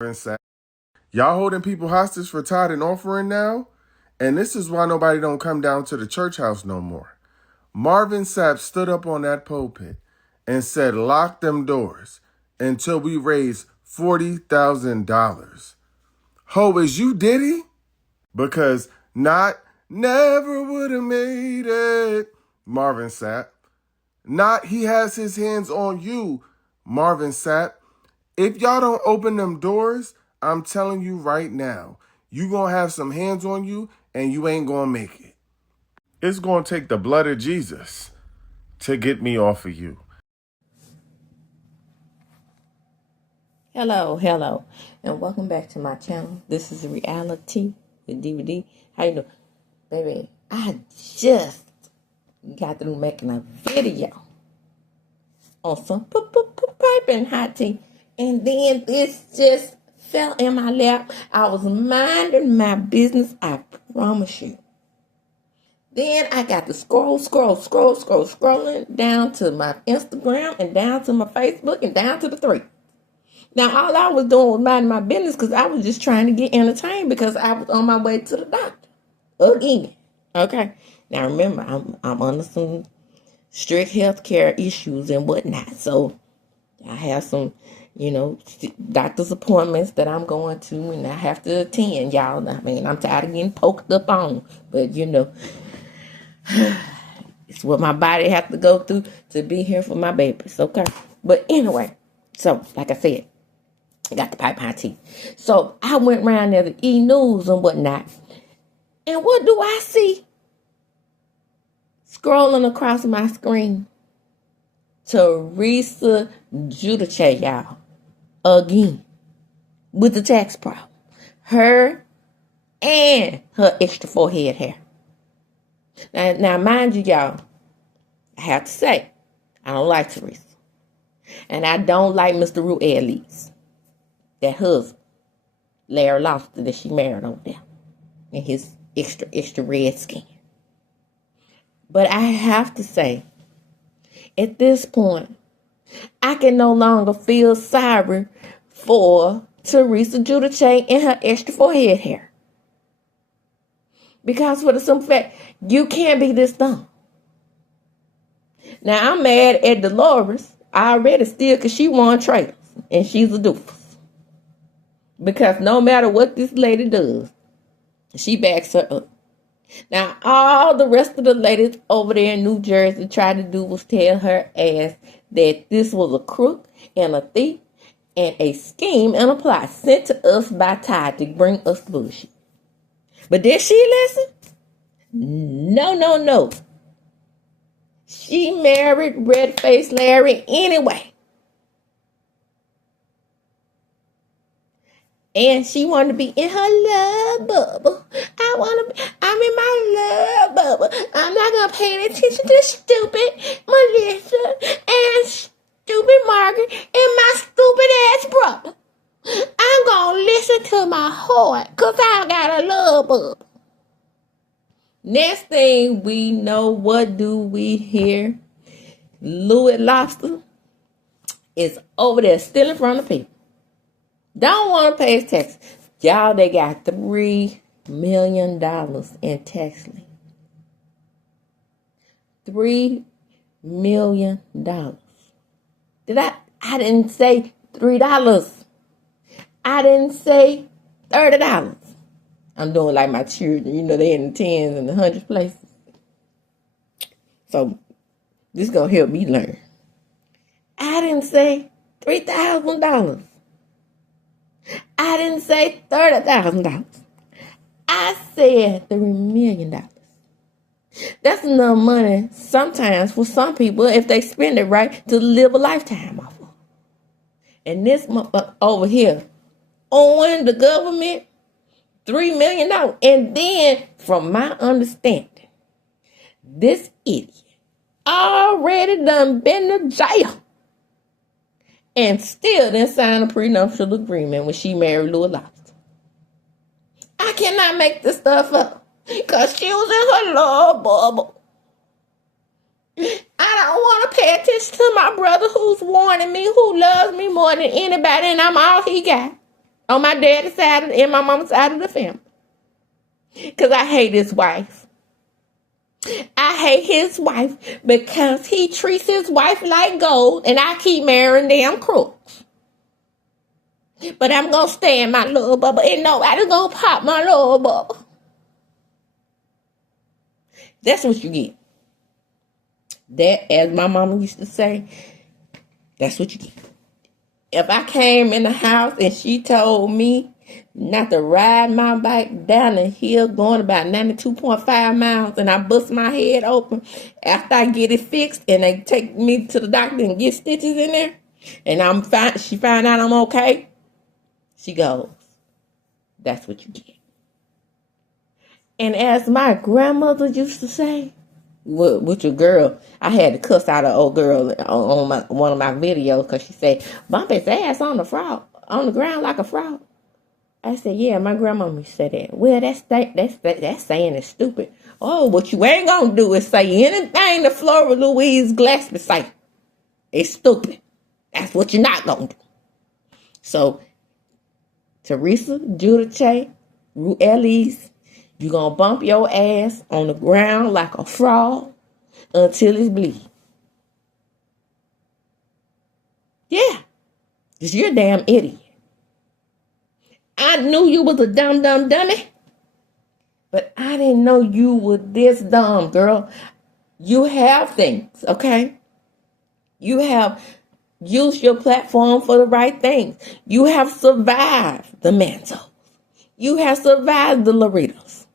Marvin Sapp. Y'all holding people hostage for tithe and offering now? And this is why nobody don't come down to the church house no more. Marvin Sapp stood up on that pulpit and said, lock them doors until we raise $40,000. Ho, is you Diddy? Because never would have made it, Marvin Sapp. Not he has his hands on you, Marvin Sapp. If y'all don't open them doors, I'm telling you right now, you going to have some hands on you and you ain't going to make it. It's going to take the blood of Jesus to get me off of you. Hello, and welcome back to my channel. This is Reality with DVD. How you doing? Baby, I just got through making a video on some piping hot tea, and then this just fell in my lap. I was minding my business, I promise you. Then I got to scrolling down to my Instagram and down to my Facebook and down to the three. Now, all I was doing was minding my business because I was just trying to get entertained because I was on my way to the doctor again. Okay. Now, remember, I'm under some strict healthcare issues and whatnot. So, I have some, doctor's appointments that I'm going to and I have to attend, y'all. I mean, I'm tired of getting poked up on. But, it's what my body has to go through to be here for my babies. Okay. But anyway, so, like I said, I got the pipe hot tea. So I went around there to E-News and whatnot. And what do I see? Scrolling across my screen. Teresa Giudice, y'all. Again. With the tax problem. Her and her extra forehead hair. Now mind you, y'all. I have to say, I don't like Teresa. And I don't like Mr. Rhoj. That husband, Larry Loçks, that she married over there. And his extra red skin. But I have to say, at this point, I can no longer feel sorry for Teresa Giudice and her extra forehead hair. Because for the simple fact, you can't be this dumb. Now, I'm mad at Dolores. I already still because she won traitors. And she's a doofus. Because no matter what this lady does, she backs her up. Now, all the rest of the ladies over there in New Jersey tried to do was tell her ass that this was a crook and a thief and a scheme and a plot sent to us by Tithes to bring us bullshit. But did she listen? No. She married Red-Faced Larry anyway. And she wanted to be in her love bubble. I'm in my love bubble. I'm not going to pay any attention to stupid Melissa and stupid Margaret and my stupid ass brother. I'm going to listen to my heart because I got a love bubble. Next thing we know, what do we hear? Loçks is over there stealing from the people. Don't want to pay his taxes. Y'all, they got $3 million in tax lien. $3 million. I didn't say $3. I didn't say $30. I'm doing like my children. They're in the tens and the hundreds places. So, this is going to help me learn. I didn't say $3,000. I didn't say $30,000. I said $3 million. That's enough money sometimes for some people if they spend it right to live a lifetime off of. And this over here owing the government $3 million. And then, from my understanding, this idiot already done been to jail. And still didn't sign a prenuptial agreement when she married Loçks. I cannot make this stuff up. Because she was in her love bubble. I don't want to pay attention to my brother who's warning me, who loves me more than anybody, and I'm all he got. on my daddy's side and my mama's side of the family. Because I hate his wife. I hate his wife because he treats his wife like gold, and I keep marrying damn crooks. But I'm going to stay in my little bubble, and nobody's going to pop my little bubble. That's what you get. That, as my mama used to say, that's what you get. If I came in the house and she told me not to ride my bike down the hill going about 92.5 miles and I bust my head open after I get it fixed and they take me to the doctor and get stitches in there and I'm fine, she find out I'm okay, she goes, that's what you get. And as my grandmother used to say, with your girl, I had to cuss out an old girl on one of my videos because she said, bump his ass on the ground like a frog. I said, yeah, my grandmama said that. Well, that's saying is stupid. Oh, what you ain't gonna do is say anything to Flora Louise Gillespie say. It's stupid. That's what you're not gonna do. So, Teresa, Judice, Elise, you're gonna bump your ass on the ground like a frog until it's bleed. Yeah, because you're a damn idiot. I knew you was a dumb dummy, but I didn't know you were this dumb, girl. You have things, okay? You have used your platform for the right things. You have survived the Mantos. You have survived the Lorettos.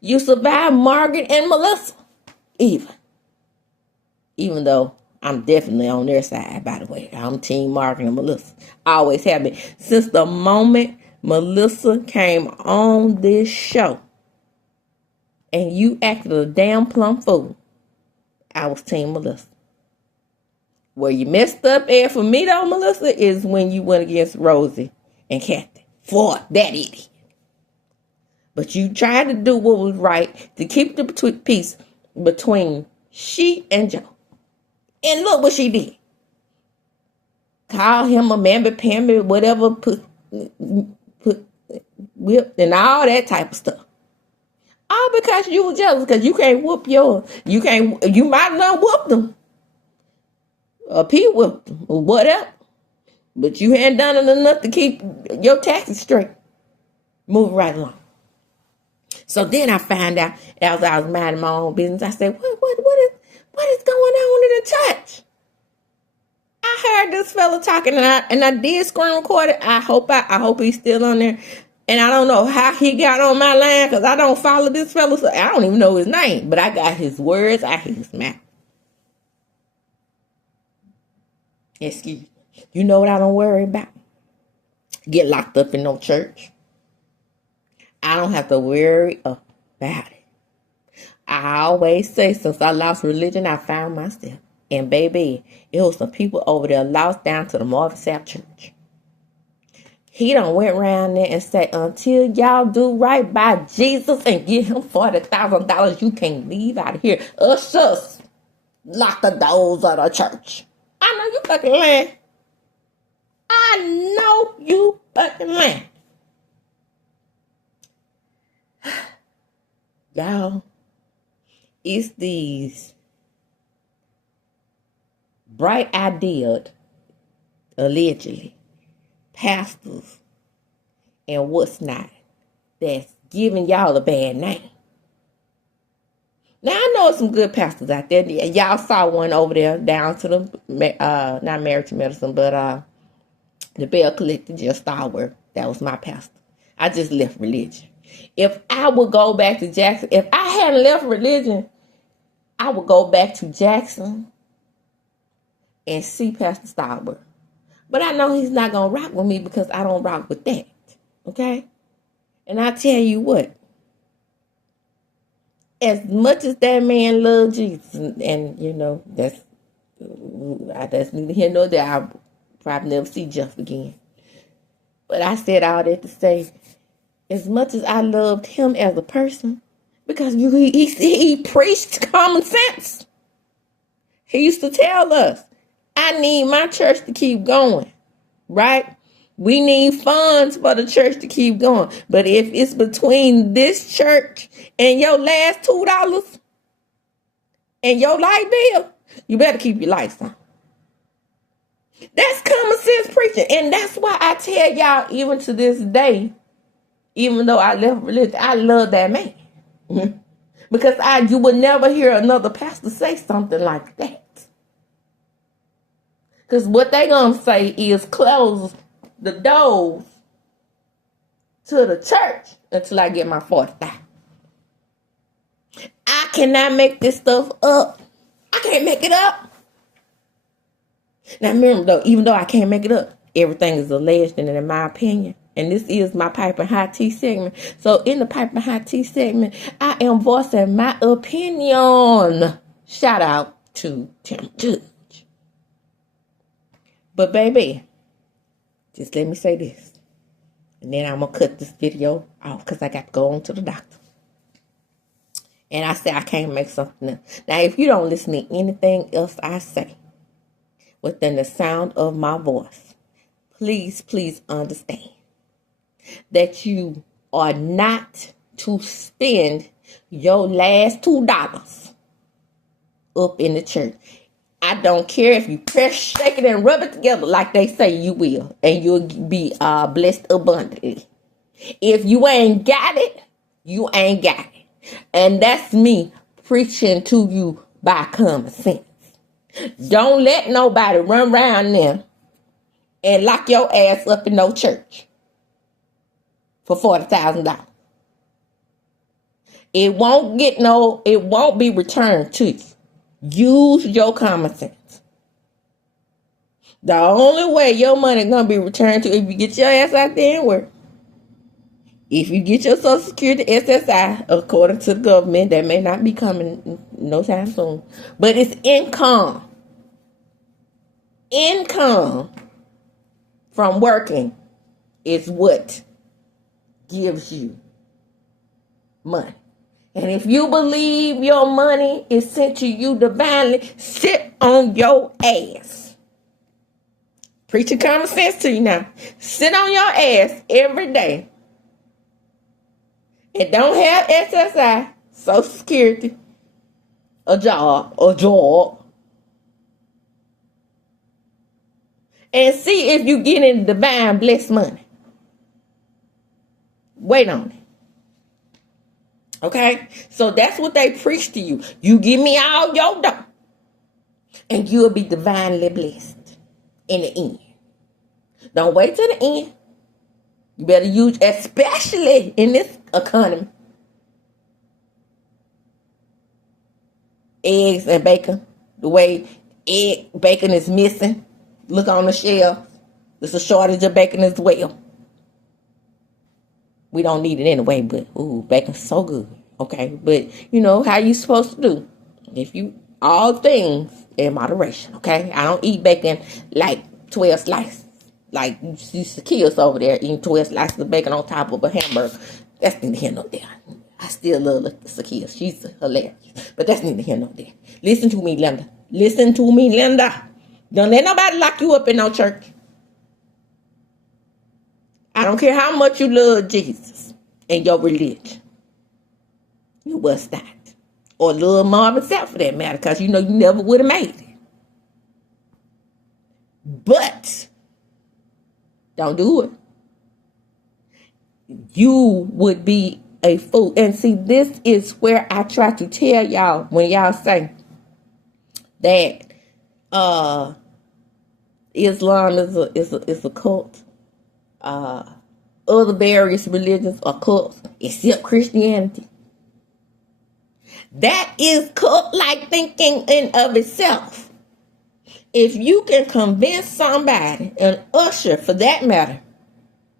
You survived Margaret and Melissa, even though I'm definitely on their side, by the way. I'm Team Marvin and Melissa. I always have been. Since the moment Melissa came on this show and you acted a damn plumb fool, I was Team Melissa. Where you messed up at for me, though, Melissa, is when you went against Rosie and Kathy for that idiot. But you tried to do what was right to keep the peace between she and Joe. And look what she did. Call him a mamby-pamby, whatever, put whipped and all that type of stuff. All because you were jealous, because you can't whoop yours. You might not whoop them. Or Pete whooped them, or whatever. But you hadn't done enough to keep your taxes straight. Move right along. So then I found out, as I was minding my own business, I said, what is going on in the church? I heard this fella talking, and I did screen record it. I hope he's still on there. And I don't know how he got on my line, because I don't follow this fella, so I don't even know his name. But I got his words out his mouth. Excuse me. You know what I don't worry about? Get locked up in no church. I don't have to worry about it. I always say, since I lost religion, I found myself. And baby, it was some people over there lost down to the Marvin Sapp church. He done went around there and said, until y'all do right by Jesus and give him $40,000, you can't leave out of here. Ushers, lock the doors of the church. I know you fucking lying. I know you fucking lying. Y'all, it's these bright-ideaed, allegedly, pastors and what's not that's giving y'all a bad name. Now, I know some good pastors out there. Y'all saw one over there down to the, not Married to Medicine, but the Bell Collective, just Starward. That was my pastor. I just left religion. If I would go back to Jackson, if I hadn't left religion, I would go back to Jackson and see Pastor Starward. But I know he's not going to rock with me because I don't rock with that. Okay? And I tell you what, as much as that man loved Jesus, and you know, that's neither here nor there, I'll probably never see Jeff again. But I said all that to say, as much as I loved him as a person, because he preached common sense. He used to tell us, I need my church to keep going, right? We need funds for the church to keep going. But if it's between this church and your last $2 and your light bill, you better keep your lights on. That's common sense preaching. And that's why I tell y'all, even to this day, even though I left religion, I love that man. Mm-hmm. Because you would never hear another pastor say something like that. Because what they gonna say is close the doors to the church until I get my 45. I cannot make this stuff up. I can't make it up. Now remember though, even though I can't make it up, everything is alleged and in my opinion. And this is my Pipe and High Tea segment. So in the Pipe and High Tea segment, I am voicing my opinion. Shout out to Tim Judge. But baby, just let me say this. And then I'm going to cut this video off because I got to go on to the doctor. And I said I can't make something up. Now, if you don't listen to anything else I say within the sound of my voice, please understand that you are not to spend your last $2 up in the church. I don't care if you press, shake it, and rub it together like they say you will, and you'll be blessed abundantly. If you ain't got it, you ain't got it. And that's me preaching to you by common sense. Don't let nobody run around there and lock your ass up in no church for $40,000. It won't be returned to you. Use your common sense. The only way your money gonna be returned to you if you get your ass out there and work. If you get your Social Security SSI, according to the government, that may not be coming no time soon. But it's income. Income from working is what gives you money. And if you believe your money is sent to you divinely, sit on your ass. Preaching common sense to you now. Sit on your ass every day. And don't have SSI, Social Security, a job. And see if you get in divine blessed money. Wait on it. Okay? So that's what they preach to you. You give me all your dough, and you'll be divinely blessed in the end. Don't wait till the end. You better use, especially in this economy, eggs and bacon. The way bacon is missing. Look on the shelf. There's a shortage of bacon as well. We don't need it anyway, but bacon's so good. Okay, but you know how you supposed to do. If you, all things in moderation, okay? I don't eat bacon like 12 slices. Like you see Zacchaeus over there eating 12 slices of bacon on top of a hamburger. That's neither here nor there. I still love Zacchaeus. She's hilarious. But that's neither here nor there. Listen to me, Linda. Listen to me, Linda. Don't let nobody lock you up in no church. I don't care how much you love Jesus and your religion. You must not. Or love Marvin Sapp for that matter, because you know you never would have made it. But don't do it. You would be a fool. And see, this is where I try to tell y'all when y'all say that Islam is a cult. Other various religions are cults except Christianity. That is cult-like thinking in of itself. If you can convince somebody, an usher for that matter,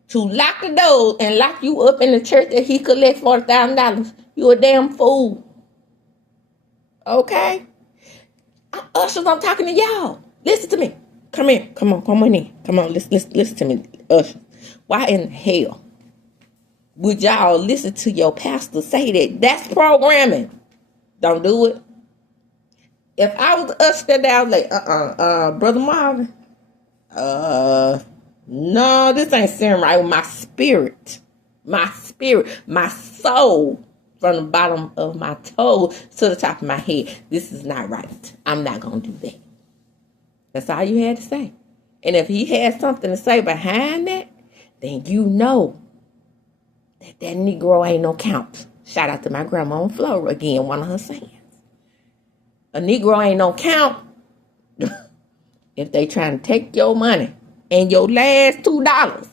to lock the doors and lock you up in the church that he collect $40,000, you a damn fool. Okay? Ushers, I'm talking to y'all. Listen to me. Come here. Come on in. Come on, listen to me, ushers. Why in hell would y'all listen to your pastor say that? That's programming. Don't do it. If I was ushered there, I was like, Brother Marvin, No, this ain't sitting right with my spirit. My spirit, my soul, from the bottom of my toe to the top of my head. This is not right. I'm not going to do that. That's all you had to say. And if he had something to say behind that, then you know that Negro ain't no count. Shout out to my grandma on Flora again, one of her sayings. A Negro ain't no count if they trying to take your money and your last $2.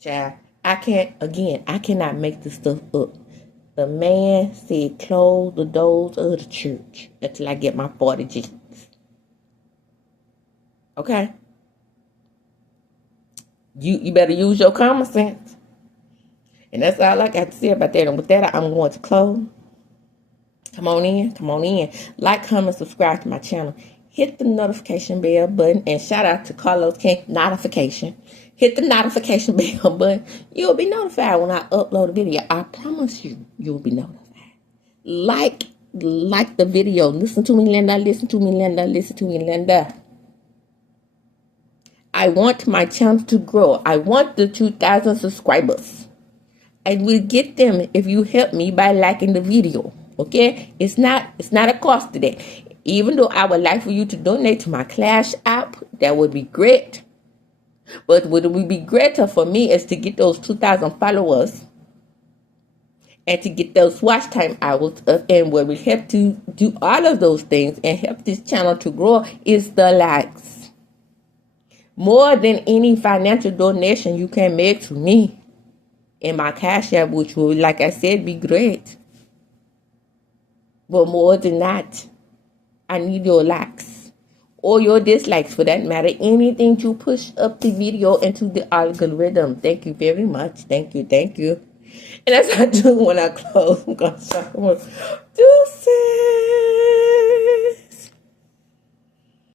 Child, I cannot make this stuff up. The man said, close the doors of the church until I get my 40 G's. Okay? You better use your common sense. And that's all I got to say about that. And with that, I'm going to close. Come on in. Like, comment, subscribe to my channel. Hit the notification bell button. And shout out to Carlos King, notification. Hit the notification bell button. You'll be notified when I upload a video. I promise you'll be notified. Like the video. Listen to me, Linda. Listen to me, Linda. I want my channel to grow. I want the 2,000 subscribers. I will get them if you help me by liking the video. Okay? It's not a cost to that. Even though I would like for you to donate to my Clash app, that would be great. But what would be greater for me is to get those 2,000 followers and to get those watch time hours up. And what will help to do all of those things and help this channel to grow is the likes. More than any financial donation you can make to me in my Cash App, which will, like I said, be great. But more than that, I need your likes or your dislikes for that matter. Anything to push up the video into the algorithm. Thank you very much. Thank you. And that's what I do when I close. I'm going to show you. Deuces.